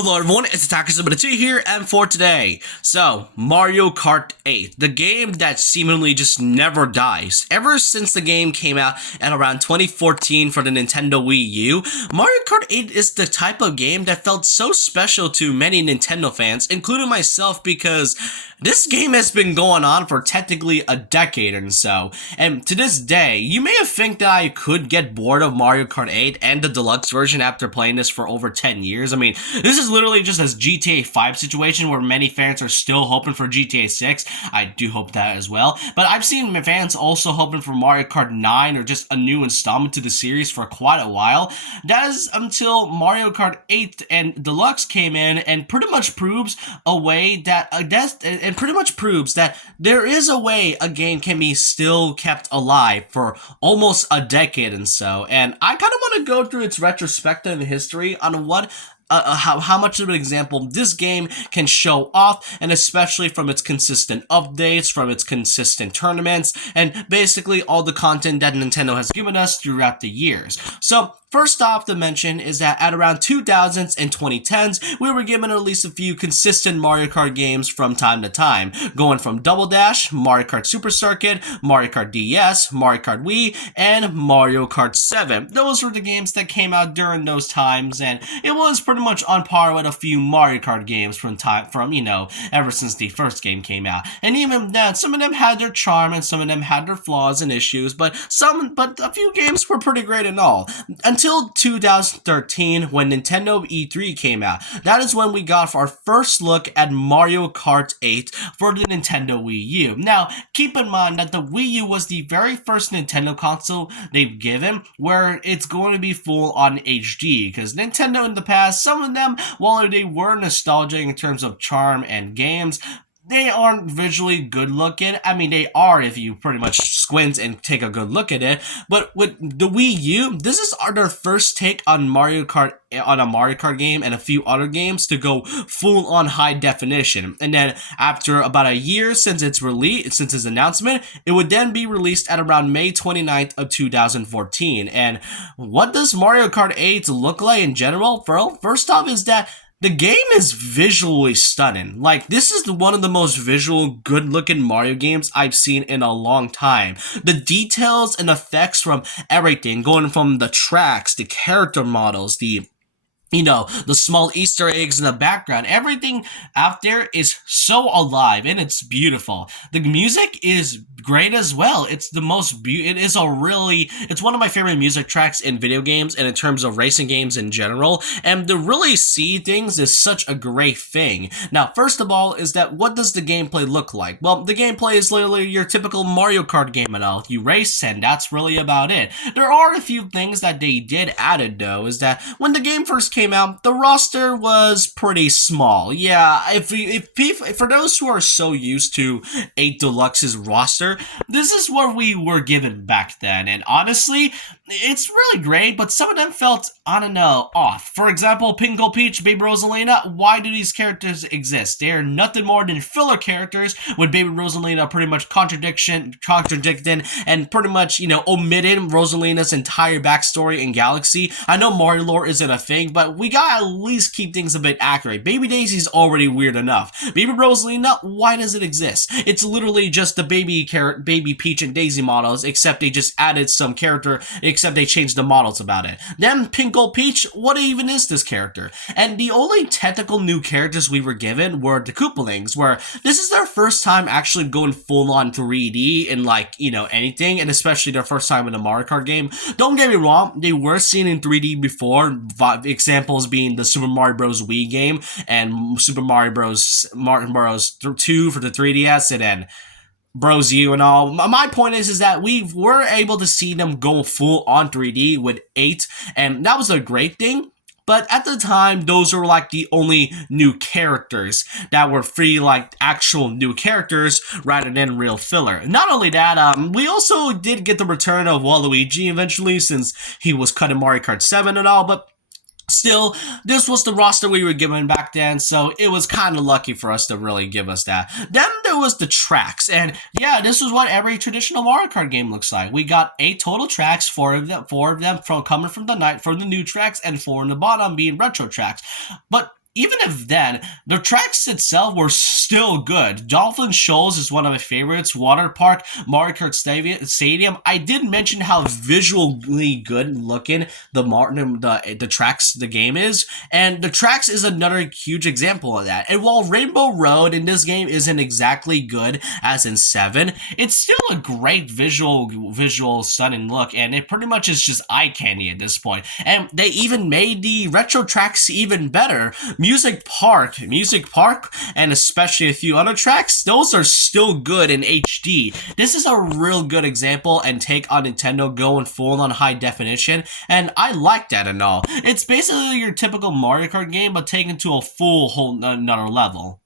Hello everyone, it's Attacker2 here, and for today, Mario Kart 8, the game that seemingly just never dies. Ever since the game came out at around 2014 for the Nintendo Wii U, Mario Kart 8 is the type of game that felt so special to many Nintendo fans, including myself, because this game has been going on for technically a decade and so, and to this day, you may have think that I could get bored of Mario Kart 8 and the Deluxe version after playing this for over 10 years. I mean, this is literally just a GTA 5 situation where many fans are still hoping for GTA 6. I do hope that as well. But I've seen fans also hoping for Mario Kart 9 or just a new installment to the series for quite a while. That is until Mario Kart 8 and Deluxe came in and pretty much proves a way that there is a way a game can be still kept alive for almost a decade and so. And I kind of want to go through its retrospective history on what how much of an example this game can show off, and especially from its consistent updates, from its consistent tournaments, and basically all the content that Nintendo has given us throughout the years. So first off to mention is that at around 2000s and 2010s, we were given at least a few consistent Mario Kart games from time to time, going from Double Dash, Mario Kart Super Circuit, Mario Kart DS, Mario Kart Wii, and Mario Kart 7. Those were the games that came out during those times, and it was pretty much on par with a few Mario Kart games from ever since the first game came out. And even then, some of them had their charm and some of them had their flaws and issues, but a few games were pretty great and all. Until 2013, when Nintendo E3 came out. That is when we got our first look at Mario Kart 8 for the Nintendo Wii U. Now, keep in mind that the Wii U was the very first Nintendo console they've given where it's going to be full on HD, because Nintendo in the past, some of them, while they were nostalgic in terms of charm and games, they aren't visually good looking. I mean, they are if you pretty much squint and take a good look at it. But with the Wii U, this is their first take on a Mario Kart game and a few other games to go full on high definition. And then after about a year since its announcement, it would then be released at around May 29th of 2014. And what does Mario Kart 8 look like in general? First off is that the game is visually stunning. Like, this is one of the most visual, good-looking Mario games I've seen in a long time. The details and effects from everything, going from the tracks, the character models, the small Easter eggs in the background. Everything out there is so alive and it's beautiful. The music is great as well. It's the most it's one of my favorite music tracks in video games and in terms of racing games in general. And to really see things is such a great thing. Now, first of all, is that what does the gameplay look like? Well, the gameplay is literally your typical Mario Kart game and all. You race and that's really about it. There are a few things that they did added though, is that when the game first came out, the roster was pretty small. Yeah, for those who are so used to 8 Deluxe's roster, this is what we were given back then. And honestly, it's really great, but some of them felt, I don't know, off. For example, Pinko Peach, Baby Rosalina, why do these characters exist? They're nothing more than filler characters, with Baby Rosalina pretty much contradicting and pretty much, omitting Rosalina's entire backstory in Galaxy. I know Mario lore isn't a thing, but we gotta at least keep things a bit accurate. Baby Daisy's already weird enough. Baby Rosalina, why does it exist? It's literally just the Baby Peach and Daisy models, except they just added some character, except they changed the models about it. Then Pinko Peach, what even is this character? And the only technical new characters we were given were the Koopalings, where this is their first time actually going full on 3D in anything, and especially their first time in a Mario Kart game. Don't get me wrong, they were seen in 3D before, examples being the Super Mario Bros. Wii game and Super Mario Bros. 2 for the 3DS, and then Bros U and all. My point is that we were able to see them go full on 3D with 8, and that was a great thing. But at the time, those were like the only new characters that were free, like actual new characters rather than real filler. Not only that, we also did get the return of Waluigi eventually, since he was cut in Mario Kart 7 and all, but still, this was the roster we were given back then, so it was kind of lucky for us to really give us that. Then there was the tracks, and yeah, this is what every traditional Mario Kart game looks like. We got 8 total tracks, 4 of them coming from the new tracks, and 4 in the bottom being retro tracks. But even if then, the tracks itself were still good. Dolphin Shoals is one of my favorites. Water Park, Mario Kart Stadium. I did mention how visually good looking the tracks the game is, and the tracks is another huge example of that. And while Rainbow Road in this game isn't exactly good as in 7, it's still a great visual stunning look, and it pretty much is just eye candy at this point. And they even made the retro tracks even better. Music Park, and especially a few other tracks, those are still good in HD. This is a real good example and take on Nintendo going full on high definition, and I like that and all. It's basically your typical Mario Kart game, but taken to a whole another level.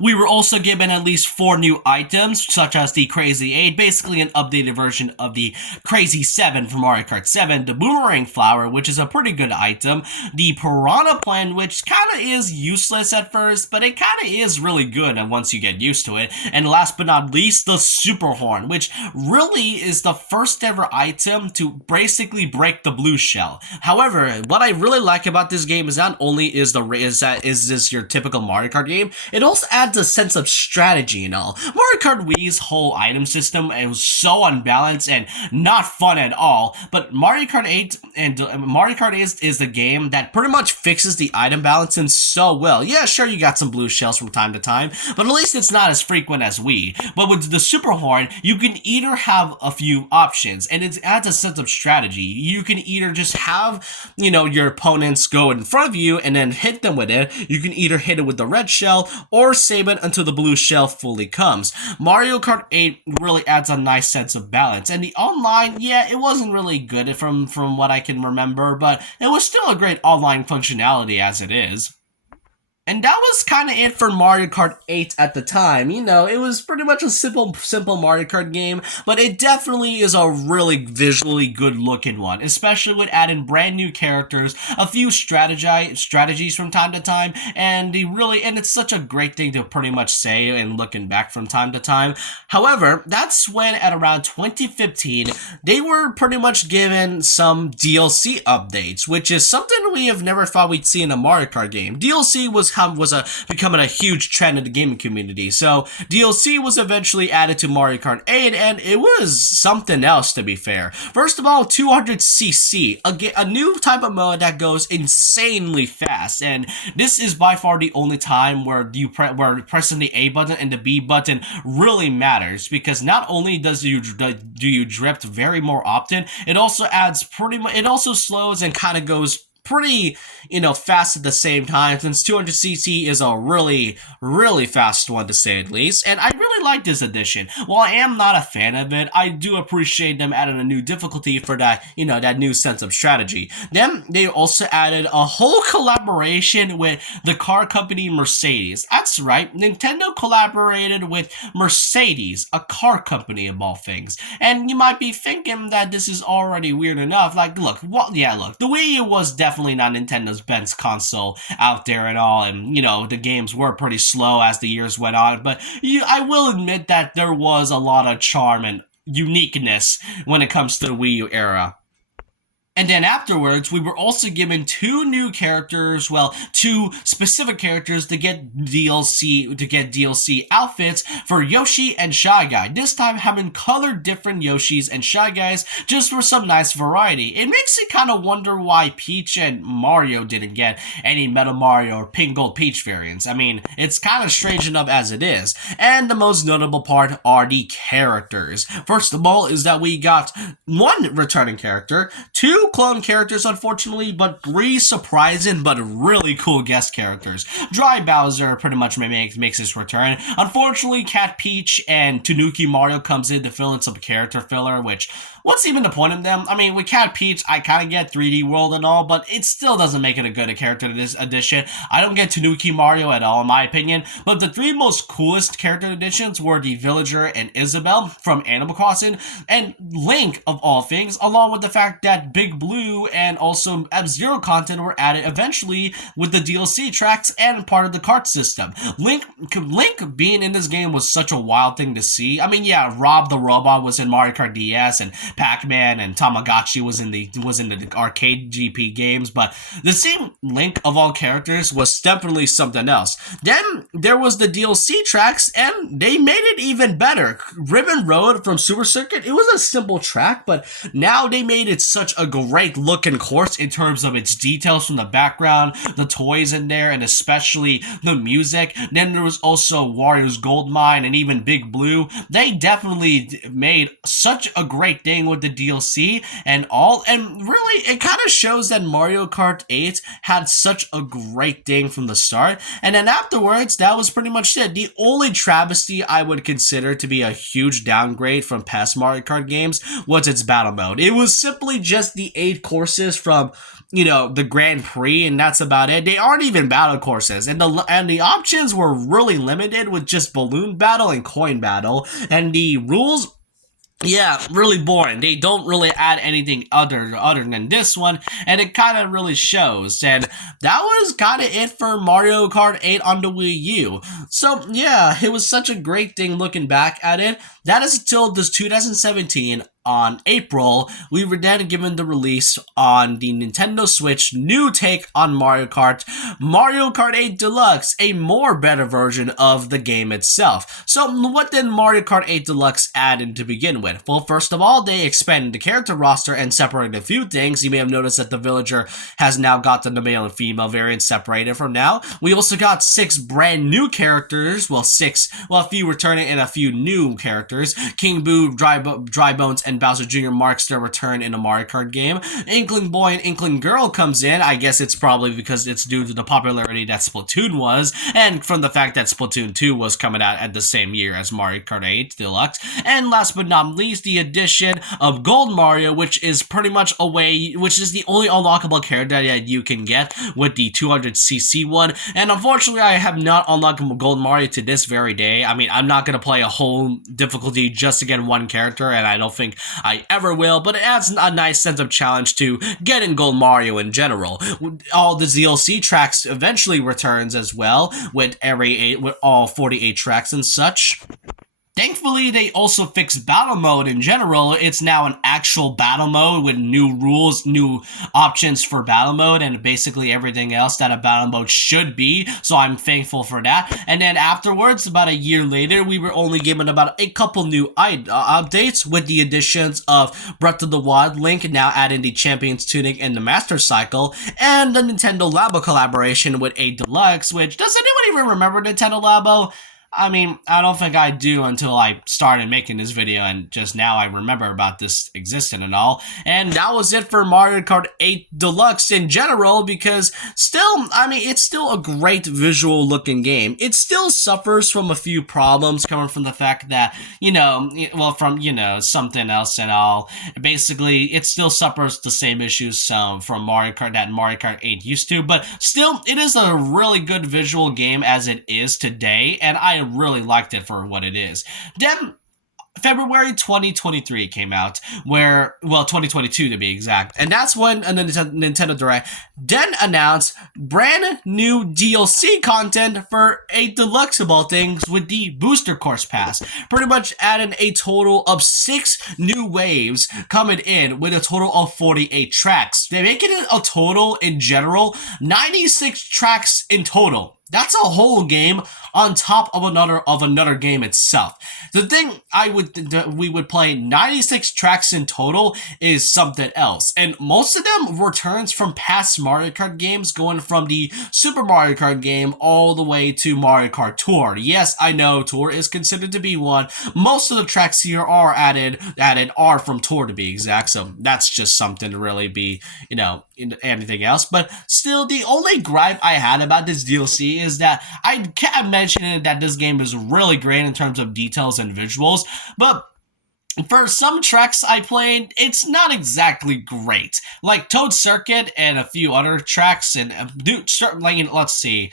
We were also given at least 4 new items, such as the Crazy 8, basically an updated version of the Crazy 7 from Mario Kart 7, the Boomerang Flower, which is a pretty good item, the Piranha Plant, which kinda is useless at first, but it kinda is really good once you get used to it, and last but not least, the Super Horn, which really is the first ever item to basically break the blue shell. However, what I really like about this game is not only is this your typical Mario Kart game, it also adds a sense of strategy and all. Mario Kart Wii's whole item system, it was so unbalanced and not fun at all, but Mario Kart 8 is the game that pretty much fixes the item balancing so well. Yeah, sure, you got some blue shells from time to time, but at least it's not as frequent as Wii. But with the Super Horn, you can either have a few options, and it adds a sense of strategy. You can either just have, your opponents go in front of you and then hit them with it. You can either hit it with the red shell or save it until the blue shell fully comes. Mario Kart 8 really adds a nice sense of balance, and the online, yeah, it wasn't really good from what I can remember, but it was still a great online functionality as it is. And that was kind of it for Mario Kart 8 at the time. It was pretty much a simple Mario Kart game, but it definitely is a really visually good looking one, especially with adding brand new characters, a few strategies from time to time, and it's such a great thing to pretty much say and looking back from time to time. However, that's when at around 2015, they were pretty much given some DLC updates, which is something we have never thought we'd see in a Mario Kart game. DLC was becoming a huge trend in the gaming community. So DLC was eventually added to Mario Kart 8, and it was something else, to be fair. First of all, 200cc, a new type of mode that goes insanely fast, and this is by far the only time where pressing the A button and the B button really matters, because not only do you drift very more often, it also slows and kind of goes pretty, fast at the same time, since 200cc is a really, really fast one to say the least, and I really like this edition. While I am not a fan of it, I do appreciate them adding a new difficulty for that, that new sense of strategy. Then, they also added a whole collaboration with the car company Mercedes. That's right, Nintendo collaborated with Mercedes, a car company of all things. And you might be thinking that this is already weird enough. Look, the Wii U was definitely not Nintendo's best console out there at all, and the games were pretty slow as the years went on, but I will admit that there was a lot of charm and uniqueness when it comes to the Wii U era. And then afterwards, we were also given 2 new characters, 2 specific characters to get DLC outfits for Yoshi and Shy Guy. This time having colored different Yoshis and Shy Guys just for some nice variety. It makes you kind of wonder why Peach and Mario didn't get any Metal Mario or Pink Gold Peach variants. I mean, it's kind of strange enough as it is. And the most notable part are the characters. First of all is that we got 1 returning character, 2 clone characters, unfortunately, but 3 surprising but really cool guest characters. Dry Bowser pretty much makes his return. Unfortunately, Cat Peach and Tanuki Mario comes in to fill in some character filler, which, what's even the point of them? I mean, with Cat Peach, I kind of get 3D World and all, but it still doesn't make it a good character to this edition. I don't get Tanuki Mario at all, in my opinion, but the 3 most coolest character additions were the Villager and Isabelle from Animal Crossing, and Link, of all things, along with the fact that Big Blue and also F-Zero content were added eventually with the DLC tracks and part of the Kart system. Link being in this game was such a wild thing to see. I mean, yeah, Rob the Robot was in Mario Kart DS, and Pac-Man and Tamagotchi was in the arcade GP games, but the same link of all characters was definitely something else. Then there was the DLC tracks, and they made it even better. Ribbon Road from Super Circuit, it was a simple track, but now they made it such a great looking course in terms of its details from the background, the toys in there, and especially the music. Then there was also Wario's Gold Mine and even Big Blue. They definitely made such a great thing with the DLC and all, and really it kind of shows that Mario Kart 8 had such a great thing from the start, and then afterwards that was pretty much it. The only travesty I would consider to be a huge downgrade from past Mario Kart games was its battle mode. It was simply just the 8 courses from the Grand Prix, and that's about it. They aren't even battle courses, and the options were really limited with just balloon battle and coin battle, and the rules, yeah, really boring. They don't really add anything other than this one, and it kind of really shows. And that was kind of it for Mario Kart 8 on the Wii U. So yeah, it was such a great thing looking back at it. That is until this 2017. On April, we were then given the release on the Nintendo Switch new take on Mario Kart 8 Deluxe, a more better version of the game itself. So what did Mario Kart 8 Deluxe add in to begin with? Well, first of all, they expanded the character roster and separated a few things. You may have noticed that the villager has now gotten the male and female variants separated from now. We also got 6 brand new characters, a few returning and a few new characters. King Boo, Dry Bones, and Bowser Jr. marks their return in a Mario Kart game. Inkling Boy and Inkling Girl comes in. I guess it's probably because it's due to the popularity that Splatoon was, and from the fact that Splatoon 2 was coming out at the same year as Mario Kart 8 Deluxe. And last but not least, the addition of Gold Mario, which is pretty much which is the only unlockable character that you can get with the 200cc one. And unfortunately, I have not unlocked Gold Mario to this very day. I mean, I'm not going to play a whole difficulty just to get one character, and I don't think I ever will, but it adds a nice sense of challenge to getting Gold Mario in general. All the DLC tracks eventually returns as well, with all 48 tracks and such. Thankfully, they also fixed battle mode in general. It's now an actual battle mode with new rules, new options for battle mode, and basically everything else that a battle mode should be, so I'm thankful for that. And then afterwards, about a year later, we were only given about a couple new updates with the additions of Breath of the Wild Link, now adding the Champion's Tunic and the Master Cycle, and the Nintendo Labo collaboration with 8 Deluxe, which, does anyone even remember Nintendo Labo? I mean, I don't think I do until I started making this video, and just now I remember about this existing and all. And that was it for Mario Kart 8 Deluxe in general, because still, I mean, it's still a great visual looking game. It still suffers from a few problems coming from the fact that, something else and all. Basically, it still suffers the same issues from Mario Kart 8 used to, but still, it is a really good visual game as it is today, and I really liked it for what it is. Then February 2023 came out, 2022 to be exact, and that's when Nintendo Direct then announced brand new DLC content for 8 Deluxe of all things, with the Booster Course Pass, pretty much adding a total of 6 new waves coming in with a total of 48 tracks. They're making it a total in general 96 tracks in total. That's a whole game on top of another game itself. The thing we would play 96 tracks in total is something else, and most of them returns from past Mario Kart games, going from the Super Mario Kart game all the way to Mario Kart Tour. Yes, I know Tour is considered to be one. Most of the tracks here are added are from Tour to be exact, so that's just something to really be, anything else. But still, the only gripe I had about this DLC is that I kept mentioning that this game is really great in terms of details and visuals, but for some tracks I played, it's not exactly great. Like Toad Circuit and a few other tracks, and let's see,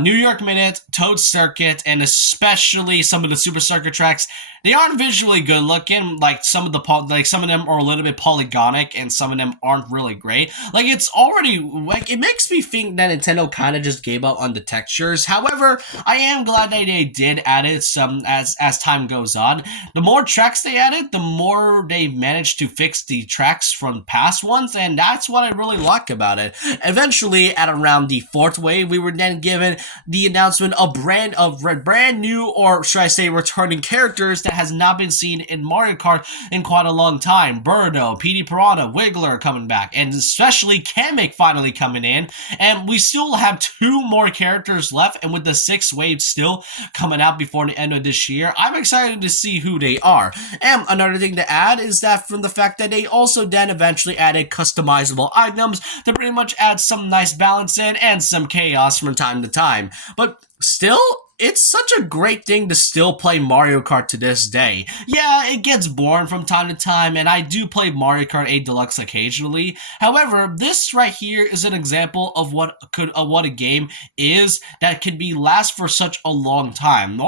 New York Minute, Toad Circuit, and especially some of the Super Circuit tracks, they aren't visually good looking. Like some of them are a little bit polygonic, and some of them aren't really great. Like it makes me think that Nintendo kind of just gave up on the textures. However, I am glad that they did add it some as time goes on. The more tracks they at it, the more they manage to fix the tracks from past ones, and that's what I really like about it. Eventually, at around the fourth wave, we were then given the announcement of brand new, or should I say, returning characters that has not been seen in Mario Kart in quite a long time. Birdo, PD Piranha, Wiggler coming back, and especially Kamek finally coming in. And we still have 2 more characters left, and with the 6th wave still coming out before the end of this year, I'm excited to see who they are. And another thing to add is that from the fact that they also then eventually added customizable items to pretty much add some nice balance in and some chaos from time to time. But still, it's such a great thing to still play Mario Kart to this day. Yeah, it gets boring from time to time, and I do play Mario Kart 8 Deluxe occasionally. However, this right here is an example of what a game is that can be last for such a long time.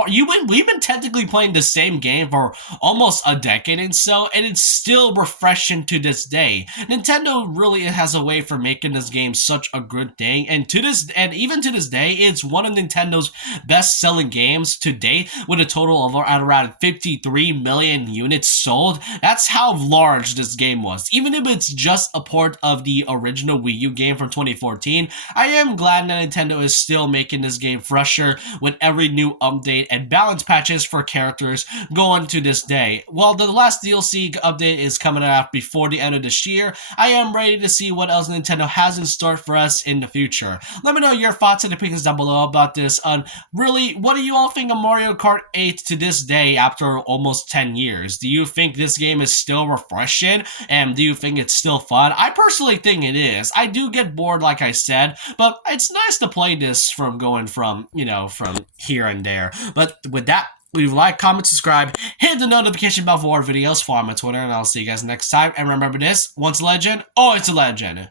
We've been technically playing the same game for almost a decade and so, and it's still refreshing to this day. Nintendo really has a way for making this game such a good thing, and even to this day, it's one of Nintendo's best-selling games to date, with a total of around 53 million units sold. That's how large this game was. Even if it's just a port of the original Wii U game from 2014, I am glad that Nintendo is still making this game fresher with every new update and balance patches for characters going to this day. While the last DLC update is coming out before the end of this year, I am ready to see what else Nintendo has in store for us in the future. Let me know your thoughts in the opinions down below about this. Really, what do you all think of Mario Kart 8 to this day after almost 10 years? Do you think this game is still refreshing? And do you think it's still fun? I personally think it is. I do get bored, like I said, but it's nice to play this from here and there. But with that, leave a like, comment, subscribe, hit the notification bell for more videos, follow me on Twitter, and I'll see you guys next time. And remember this, once a legend, always a legend.